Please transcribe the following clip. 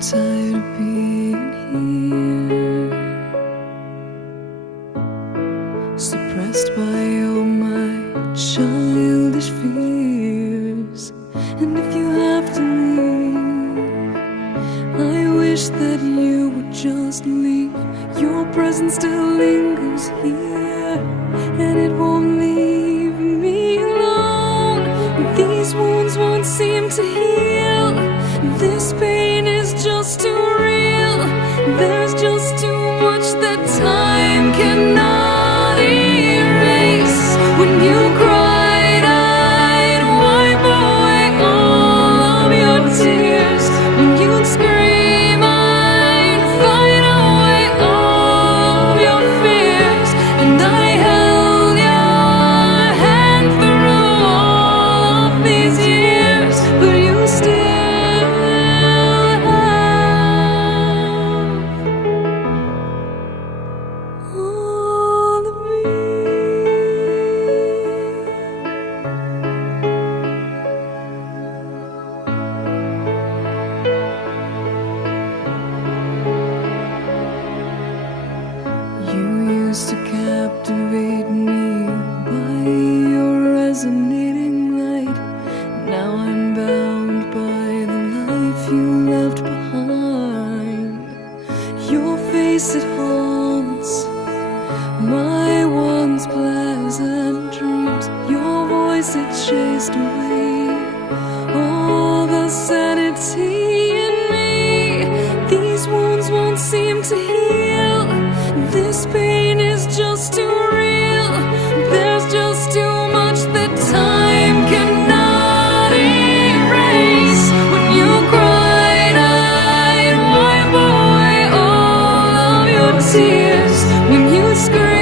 tired of being here, suppressed by all my childish fears. And if you have to leave, I wish that you would just leave. Your presence still lingers here, and it won't leave me alone. These wounds won't seem to heal. This pain is just too real. There's just too much that time cannot erase. When you cried, I'd wipe away all of your tears. When you'd scream, I'd fight away all of your fears. And I held your hand through all of these years, but you still all of me. You used to captivate me by your resonating light. Now I'm bound by the life you left behind. Your face, it haunts my once pleasant dreams. Your voice, it chased away all the sanity in me. These wounds won't seem to heal. This pain is just too real. There's just too much that time cannot erase. When you cried, I'd wipe away all of your tears. When you screamed,